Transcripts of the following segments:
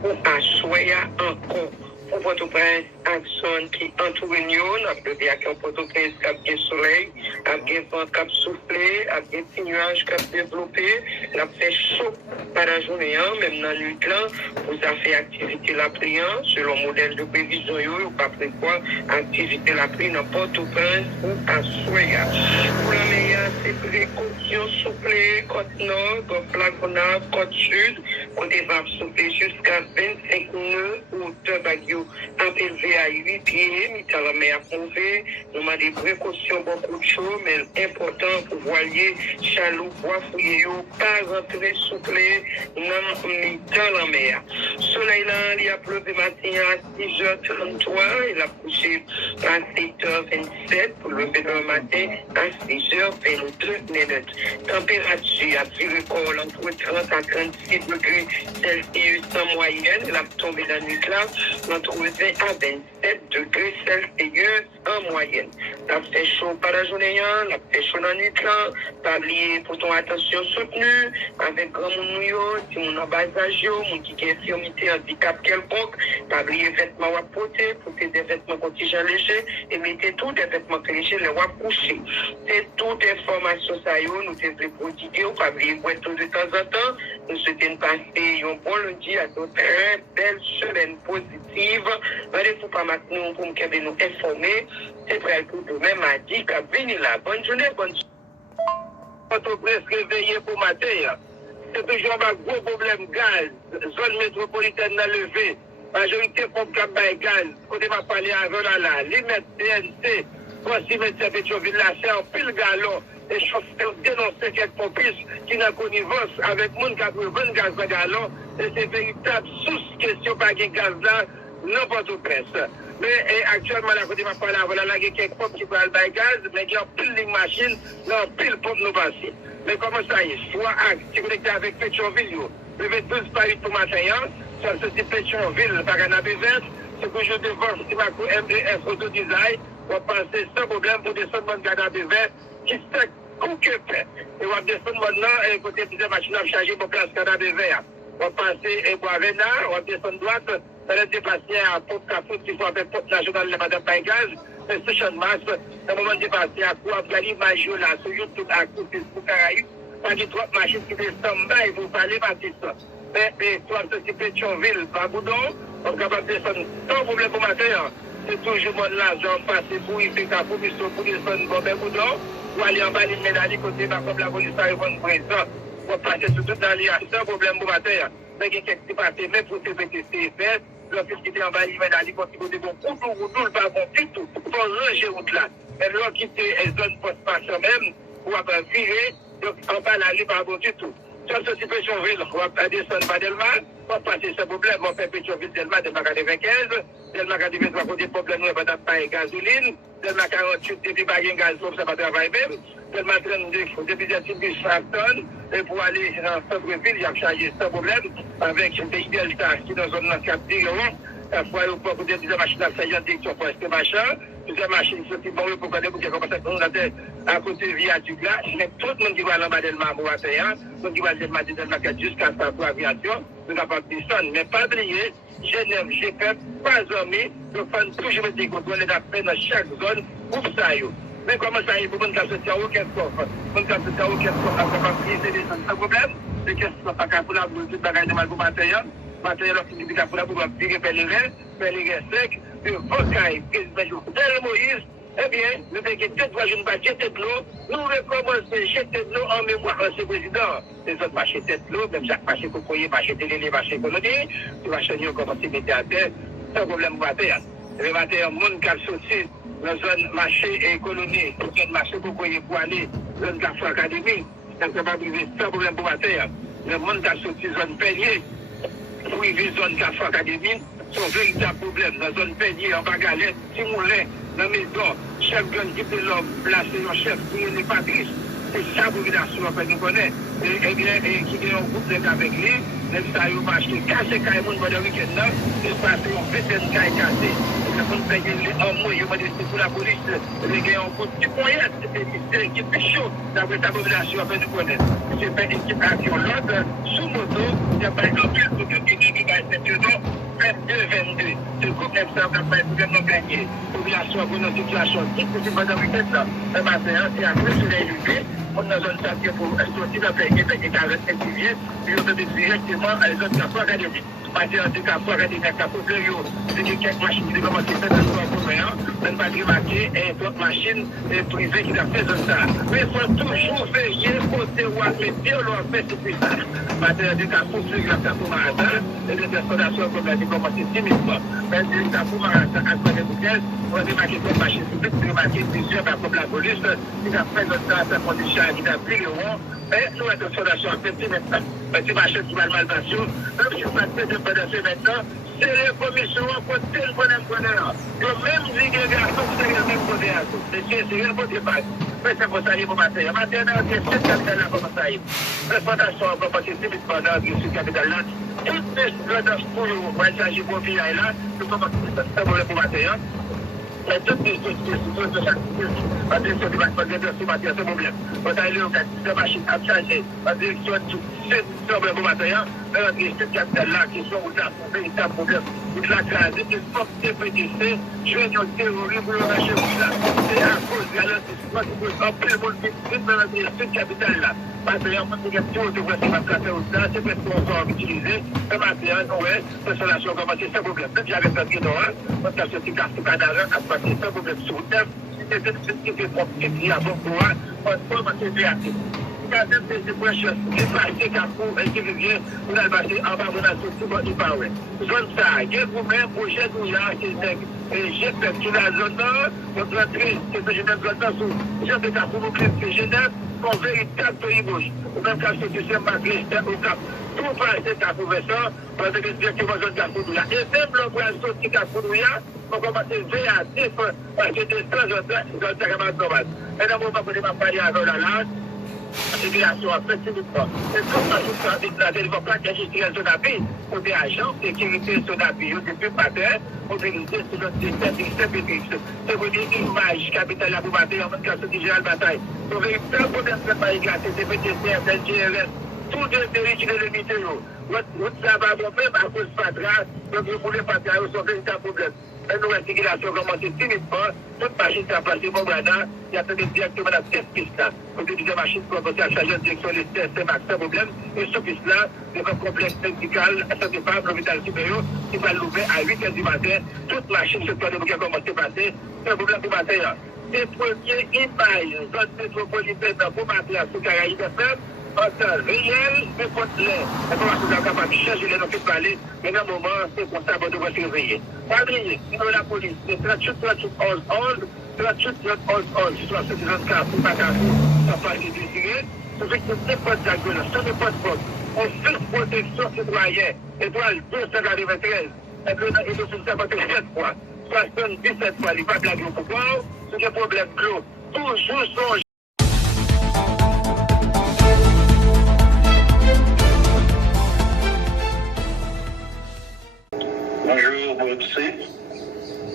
pour assurer encore. Pour Port-au-Prince, action qui entoure nous, après il y a qu'un Port-au-Prince qui a bien soleil, qui a vent qui a soufflé, qui a des nuages qui a développé, qui a fait chaud par la journée, même dans la nuit là, vous avez fait activité la prière, selon le modèle de prévision, vous pas prévoir activité la prière dans Port-au-Prince ou à Soya. Pour la meilleure, c'est précaution souple, côte nord, côte Placonard, côte sud, on va souffler jusqu'à 25 nœuds ou 2 baguilles à élevé à 8 pieds, mis à la mer prouvé. Nous avons des précautions, beaucoup de choses, mais important pour voilier, chaloupe, bois fouillé, pas rentrer souple dans la mer. Soleil là, il a pleuvé matin à 6h33, il a couché à 7h27 pour lever le matin à 6h22 minutes. Température a tiré corps entre 30 à 36 degrés Celsius en moyenne, il a tombé la nuit là, entre 20 à 27 degrés Celsius en moyenne. La fait chaud par la journée, la fait chaud dans la nuit là, pas oublier pour ton attention soutenue, avec grand monde, si on a bas âge, mon qui a infirmité, handicap quelconque, pas oublier vêtements à porter, porter des vêtements contingents légers, et mettez tous des vêtements légers, les à coucher. C'est toute information ça y est, nous devons prodiguer, pas oublier tout de temps en temps, nous souhaitons passer un bon lundi à de très belles semaines positives. Allez-vous pas maintenant pour nous informer, c'est prêt pour demain mardi, qu'à venir là. Bonne journée, bonne journée. Port-au-Prince réveillé pour matin. C'est toujours un gros problème gaz. Zone métropolitaine n'a levé. Majorité pompe cabane gaz. Côté m'a parlé avant là. Limite DNC. Voici médecin Pétionville là, c'est un pile galon. Et chauffeurs dénoncent quelques pompistes qui n'a connivence avec monde qui a 20 gaz de galon. Et c'est véritable sous question par gaz là, n'importe où presse. Mais actuellement, là, côté m'a parlé avant là, il y a quelques pompes qui parlent de gaz, mais il y a pile de machines, non, pile pompe nous passer. Mais comment ça y est? Soit si connecté avec Pétionville, le 12 Paris pour matin, ça se dit Pétionville, par un vert, c'est que je devance, si ma MES Autodesign, on va passer sans problème pour descendre mon canapé vert, qui se occupé. Et on va descendre maintenant, et côté des machines à charger pour place canapé vert. On va passer et Boisvena, on va descendre droite, ça va dépasser à Pont Cafou, qui faut avec Pont National de Madame Baigaz, et Station Mass, à un moment dépasser à quoi, Gary Major là, sur YouTube, à coup Facebook, Caraïbes, pas de trois machines qui descendent là, et vous parlez, Baptiste. Mais toi, c'est Pétionville, Bagoudon, on est capable de descendre sans problème pour matin. C'est toujours mon là, j'en passe pour y faire pour descendre Bobé Boudon, pour aller en bas, les médailles, côté, comme la police a répondu présent. On passe sur toute la ligne, sans problème pour matin. Mais il y a quelques qui passent, même pour CPTCFS, l'office qui était en bas, les médailles, quand ils vont bon, le pas bon du tout, pour ranger route là. Et l'autre qui était zone post-passant même, pour virer, donc en bas, la ligne pas bon du tout. Sur ce type Pétionville, on va descendre par Delma, on va passer ce problème, on fait Pétionville, Delma, Delma 95, Delma 83, pour des problèmes, on va pas gasoline, Delma 48, depuis Baguen Gaz, ça va travailler même, Delma 32, depuis des Frampton, et pour aller dans centre-ville, il y a chargé sans problème, avec une pays Delta qui est dans une zone 4 dirons, pour aller au port pour des machines à faire en direction pour rester machin, plusieurs machines sont bon pour qu'on ait commencé à côté du viaduc là, mais tout le monde qui va à l'embadellement pour atteindre, tout le monde qui va à jusqu'à ça pour l'aviation, nous n'avons pas de personne, mais pas oublier, Genève, GPEP, pas dormi, nous faisons toujours des contrôles d'appel dans chaque zone pour ça. Mais comment ça y est, pour nous sortir aucun coffre, pour nous sortir aucun coffre, on ne peut pas priser sans problème, c'est que ce n'est pas capable de tout le bagage de mal pour matériel. Matériel qui dit pour la pour virer pèlerin sec, de Vocaille, Del Moïse, eh bien, nous avons peut-être voir une balle jeter de l'eau, nous recommençons à jeter de l'eau en mémoire de ce président. Les autres marchés jeter de l'eau, même chaque marché cocoyer, marché télé, marché colonie, les marchés nous commencent à mettre à terre, sans problème pour la terre. Les matériels, monde qui a sorti dans la zone marché et colonie, dans zone marché cocoyer pour aller dans zone Carrefour Académie, ça ne peut pas briser sans problème pour la terre. Le monde qui a sorti zone Pellier, pour y vivre zone Carrefour Académie, son véritable problème. Dans la zone Pellier, en Bagalette, Timoulin, dans la maison, chef gun qui peut l'homme placer un chef pour une patrice. C'est ça la population en fait nous connaît. Et bien, qui est en groupe avec lui, même ça, il va acheter caché quand il y a un week-end là, il va passer en vingtaine de cas cassés. Le monde paye en moins, il va décider pour la police, les gars en compte du moyen, c'est l'équipe chaud d'après sa population en fait nous connaît. C'est une équipe action l'autre, sous moto, il n'y a pas un pile pour que qui va être donc 22-22. Ce groupe n'est pas gouvernement gagné. Population pour une situation qui est pendant le week-end là. Le matin, c'est après le soleil levé. On a zone santé pour sortir de payer, payer 40 février, puis on peut directement à les autres campagnes académiques. Matin, en tout cas, pour académique, pour le rio, c'est quelques machines qui commencent à faire dans le commun, on va remarquer et d'autres machines privées qui ont fait ça. Mais il faut toujours veiller pour se voir, mais bien leur fait ce plus ça. Matin, en tout cas, pour ceux qui ont fait pour Marathon, et les exploitations comme elles ont commencé timidement. Mais en tout cas, pour Marathon, à quoi on va remarquer que les machines publiques, on va remarquer plusieurs, comme la police, qui a fait ça, ça prend des charges, qui a pris le rond. Mais nous, la fondation, c'est maintenant. Petit marché qui va le malvention, même si on va faire de fondation maintenant, c'est les commissions pour tel bonheur. Le même zigé garçon, c'est le même côté à tout. C'est le côté pas. Mais c'est pour ça qu'il faut mater. Maintenant, c'est cette capitale-là comme ça. La fondation, on va passer 6 000 pendant que cette capitale-là, toutes les grandes pour nous, il s'agit pour vivre là, nous commençons à faire pour mater. Mais toutes les institutions de chaque pays, la direction du bâtiment de développement, c'est problème. On a eu des machines à changer, la direction de cette problème au matériel, cette capitale-là, qui sont un véritable problème. Il a crasé une forte DPDC, je vais nous terroriser pour le racheter là. C'est à cause de l'allotissement qui peut en plein monde dans cette capitale-là. Matériel, on peut dire tout de voici ma place au stade, c'est parce qu'on va utiliser le matériel, ouais, c'est sur la chose, comment c'est ça problème. Même si j'avais pas de guidon, on a sorti carte canadien, à passer ça problème sur le thème, c'est une petite propre qui a bon pour moi, on va se faire. Quand même, c'est pour chose, qui passe Carrefour et qui vient, on a passé en bas, on a sorti, on y parle. Zone ça, il y a vous-même, projet nous là, j'ai fait sur la zone nord, notre entrée, c'est que je n'aime pas ça, j'ai fait Carrefour, c'est Genève, mon véritable pays bouge. Même quand c'est du malgré au cap, tout passe Carrefour ça, on va dire directement zone Carrefour là. Et même le bras sorti Carrefour là, on commence à veiller à défendre, parce que des temps, je dois dire normal. Et dans le moment où je vais parler avec la langue, la circulation a fait tout le temps. Et comme ça, la développement industriel Sonapi, pour des agents de sécurité Sonapi, depuis le matin, mobilisés sur notre système d'expédition. C'est pour dire image capitale la Boubaté, en même temps, c'est déjà la bataille. Pour véritable problème de pas éclater, c'est PTCR, GRS, tout de diriger le météo. Votre sabbat, même à cause de Patra, donc vous voulez pas faire un véritable problème. Nous, la circulation commence timidement, toute machine qui a placé mon bradin, il y a peut-être directement la petite piste là. Pour que des machines commencent à changer de direction, les systèmes sans problème. Et ce piste-là, c'est un complexe médical, ça n'est pas l'hôpital supérieur, qui va l'ouvrir à 8h du matin. Toute machine se peut de commencer à passer. C'est un problème pour matin. Les premiers images, zone métropolitaine pour matin, sous Caraïbes FM, en temps réel, mais contre l'air. La commence à capable de changer les noms qui parlent, mais dans le moment, c'est pour ça qu'on doit se réveiller. Pas oublier, nous, la police, c'est 38 38 11 11, 38 11 11, soit ce qui est cas pour pas ça passe de désirer, ça fait que ce n'est pas de gueule, ce n'est pas de faute. On fait protection citoyenne, étoile 293, et puis il faut se saboter 7 fois, 77 fois, il n'y a pas de blague au pouvoir, c'est des problèmes clos, toujours son. Bonjour, Baudissé.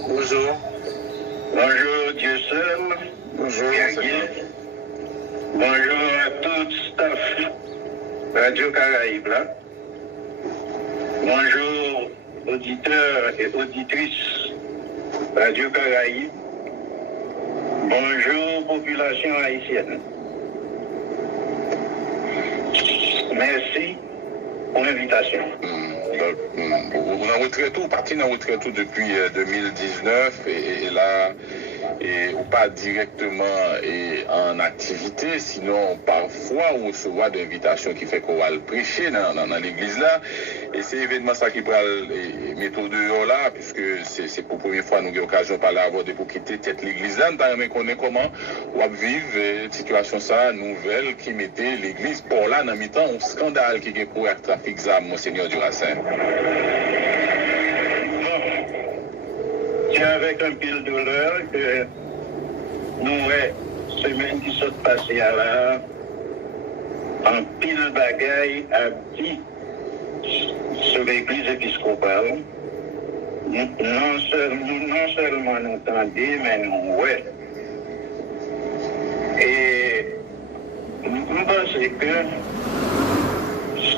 Bonjour. Bonjour, Dieu seul. Bonjour, bonjour à tout staff Radio Caraïbes. Là. Bonjour, auditeurs et auditrices Radio Caraïbes. Bonjour, population haïtienne. Merci pour l'invitation. On a retraité tout, parti dans retraite tout depuis 2019 et là, ou pas directement en activité, sinon parfois on reçoit des invitations qui fait qu'on va le prêcher dans l'église là. Et c'est événement ça qui prend les méthodes dehors là, puisque c'est pour la première fois nous avons l'occasion de parler avant de pour quitter tête l'église là. Nous avons connaître comment on va vivre une situation ça, nouvelle qui mettait l'église pour là dans mi-temps, un scandale qui est pour le trafic d'armes, Monseigneur Duracin. C'est avec un pile de douleur que nous, semaine qui sont passées à là, en pile bagaille à dit sur l'église épiscopale. Non seulement nous entendons, mais nous, ouais. Et nous pensons que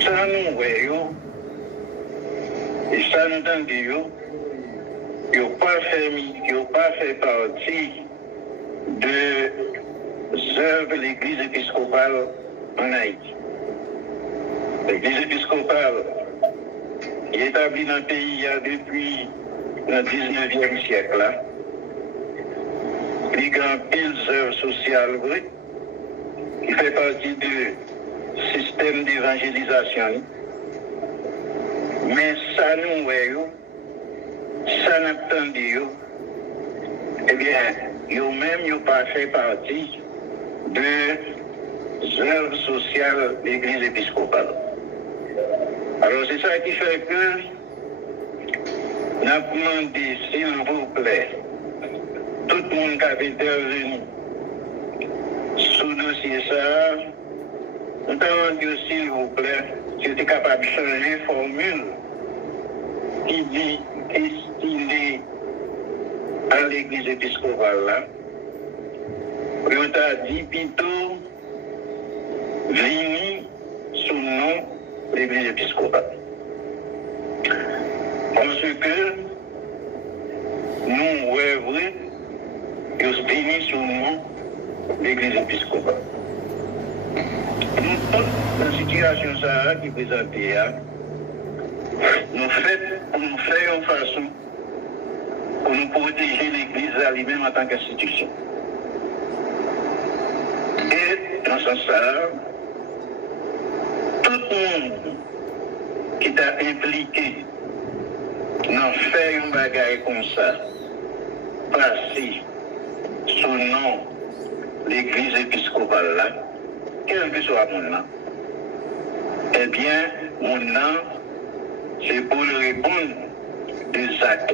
ça nous voyons, Et ça nous donne que yo pas fait partie de œuvres de l'Église épiscopale en Haïti. L'Église épiscopale est établie dans le pays depuis le 19e siècle. Là. Les grands piles œuvres sociales, oui, qui fait partie du système d'évangélisation. Mais ça nous voyons, ça nous attendons, eh bien, eux-mêmes n'ont pas fait partie de œuvres sociales de l'Église épiscopale. Alors c'est ça qui fait que nous avons demandé, s'il vous plaît, tout le monde qui a intervenu sous le dossier ça, nous avons demandé, s'il vous plaît, si vous êtes capable de changer la formule qui dit destinée à l'Église épiscopale là. On t'a dit plutôt venir sous le nom de l'Église épiscopale. Parce que nous œuvrons et venir sous le nom de l'Église épiscopale. La situation ça qui est présentée, nous faisons une façon pour nous protéger l'Église elle-même en tant qu'institution. Et dans ce sens-là, tout le monde qui t'a impliqué dans faire un bagage comme ça, passer sous le nom de l'Église épiscopale là, quel que soit mon nom, eh bien, mon nom, c'est pour le répondre des actes.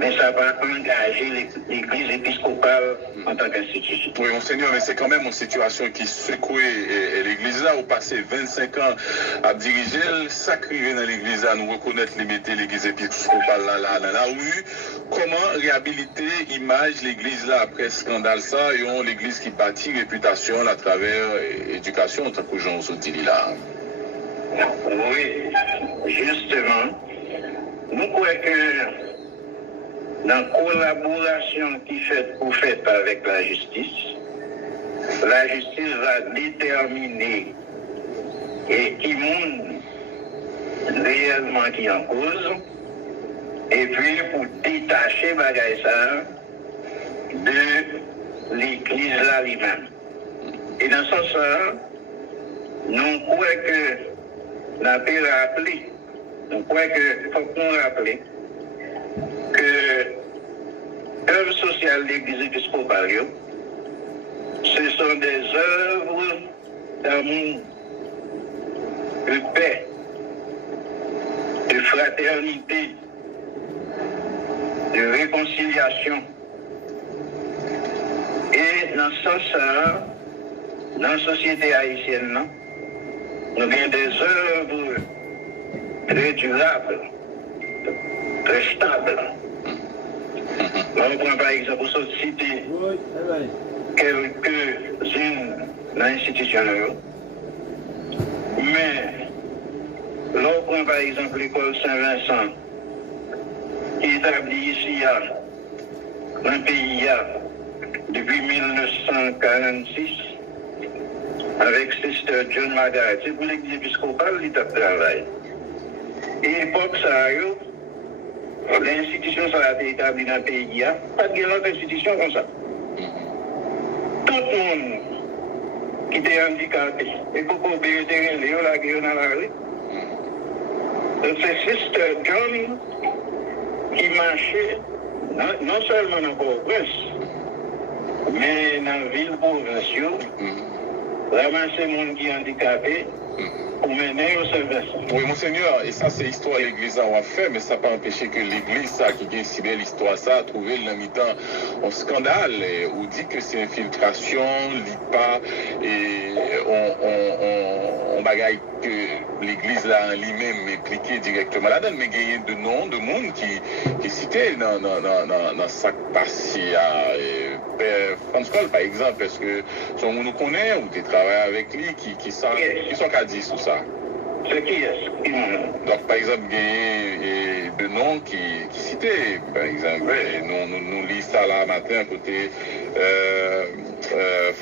Mais ça va engager l'Église épiscopale en tant qu'institution. Oui, Monseigneur, mais c'est quand même une situation qui secoue l'Église là. Au passé 25 ans à diriger, sacré dans l'Église là, nous reconnaître l'Église épiscopale là, dans la rue. Comment réhabiliter l'image l'Église là après scandale ça et l'Église qui bâtit réputation à travers l'éducation en tant que gens se dit là? Oui, justement, nous croyons que dans la collaboration qui fait avec la justice va déterminer et qui monte réellement qui en cause, et puis pour détacher bagay ça de l'Église là lui-même. Et dans ce sens, nous croyons que la paix rappelé, nous croyons qu'il faut qu'on rappelle que l'œuvre sociale de l'Église épiscopale, ce sont des œuvres d'amour, de paix, de fraternité, de réconciliation. Et dans ce sens-là, dans la société haïtienne, nous avons des œuvres très durables, très stables. On prend par exemple pour citer quelques-unes dans l'institution. Mais l'on prend par exemple l'école Saint-Vincent, qui est établie ici dans le pays depuis 1946, avec Sister John Margaret. C'est pour l'Église épiscopale qui travaille. Et à l'époque, l'institution ça a été établie dans le pays, pas de autre institution comme ça. Tout le monde qui était handicapé, et pour couvrir les gens là qui sont dans la rue. Donc c'est Sister John qui marchait non seulement dans Port-au-Prince, mais dans la ville provinciale, ramasser les gens qui sont handicapés. Pour mener au service. Oui, Monseigneur, et ça c'est l'histoire de l'Église a fait, mais ça n'a pas empêché que l'Église, ça, qui gagne si belle l'histoire, ça, a trouvé le mi-temps un scandale, ou dit que c'est infiltration, l'IPA, et on bagaille que l'Église là en lui-même impliqué directement là-dedans, mais il y a de noms de monde qui citait dans sa passé à Père François, par exemple, parce que son nous connaît, ou tu travailles avec lui, qui sont qu'à dire sur ça. Ce qui est. Donc, par exemple, il y a deux noms qui cités. Par exemple, nous lisons ça là matin côté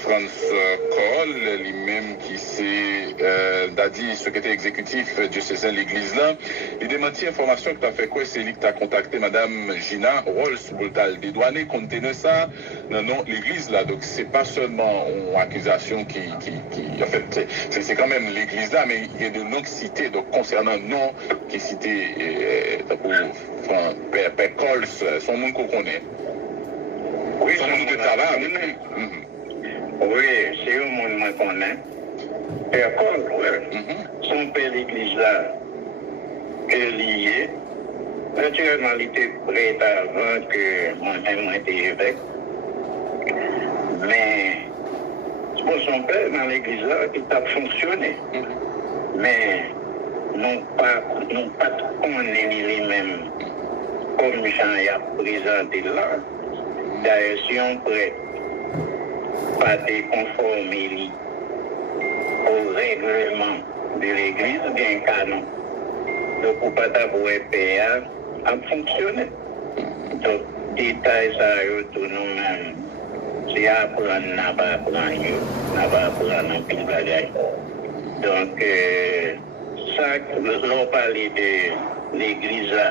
Franz Kohl, lui-même qui c'est d'Adi, secrétaire exécutif diocésain de l'église là. Il démentit information que tu as fait quoi, c'est lui que tu as contacté Madame Gina Rolls pour t'a dédouané compte tenu ça dans l'église là. Donc, c'est pas seulement une accusation qui en fait, c'est quand même l'église là, mais il y a des noms cités. Donc, concernant nom qui est cité pour Père Cols, son nom qu'on connaît. Oui, son nom de travail. Oui, c'est un monde qu'on connaît. Père Cols, son père l'église là, est lié. Naturellement, il était prêt avant que moi-même été évêque. Mais pour son père dans l'église là, il a fonctionné. Mais non pas connaître lui-même comme Jean y a présenté là. D'ailleurs, si on prête pas de conformer au règlement de l'église, bien canon. Donc, pour pas t'avoir payé à fonctionner. Donc, détails ça, tout nous-mêmes, c'est apprendre, n'a pas apprendre en pile bagaille. Donc, ça, l'on parlait de l'église là,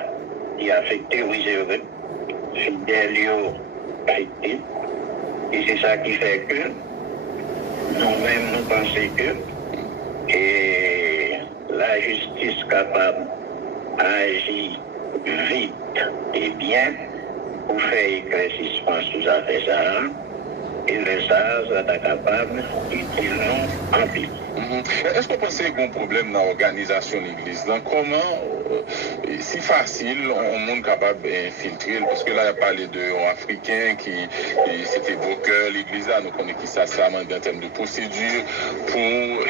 qui a affecté, oui, c'est vrai, fidèles affecté. Et c'est ça qui fait que nous-mêmes, nous pensons que et la justice capable d'agir vite et bien pour faire éclaircissement sous affaire ça. Et le SARS est capable d'utiliser en pile. Est-ce que vous pensez qu'il y a un problème dans l'organisation de l'église? Comment, si facile, on est capable d'infiltrer? Parce que là, il a parlé de Africains qui c'était évoqué l'église là, donc on est qui ça en termes de procédure pour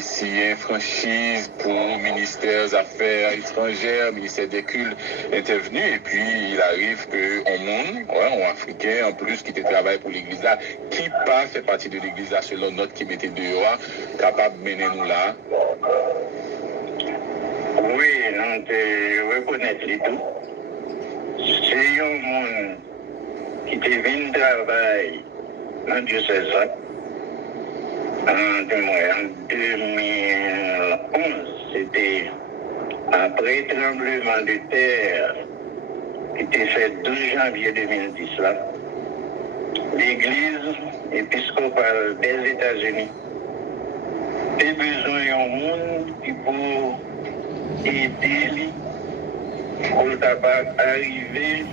s'il y a une franchise pour ministère des Affaires étrangères, ministère des cultes intervenu, et puis il arrive qu'un monde, un Africain en plus qui travaille pour l'église là, qui pas fait partie de l'église là selon notre qui mettait dehors, capable de mener nous là. Oui, non, te reconnaître les tout. C'est un monde qui te venu travailler dans le diocèse en 2011, c'était après le tremblement de terre qui était fait le 12 janvier 2010 là. L'église épiscopale des États-Unis a besoin d'un monde qui peut aider pour le tabac arriver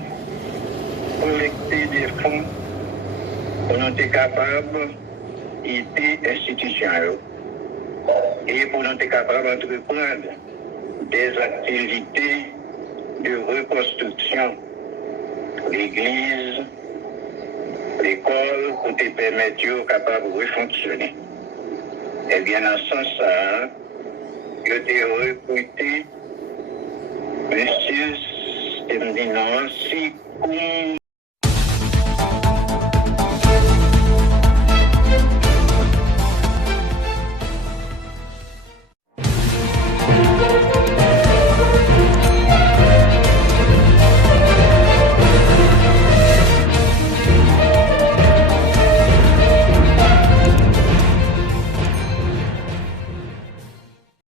à collecter des fonds pour nous être capables d'aider l'institution et pour nous être capables d'entreprendre des activités de reconstruction, l'église, l'école, pour te permettre de capable de fonctionner. Et bien, dans ce sens-là, je t'ai recruté monsieur, je me dis non, si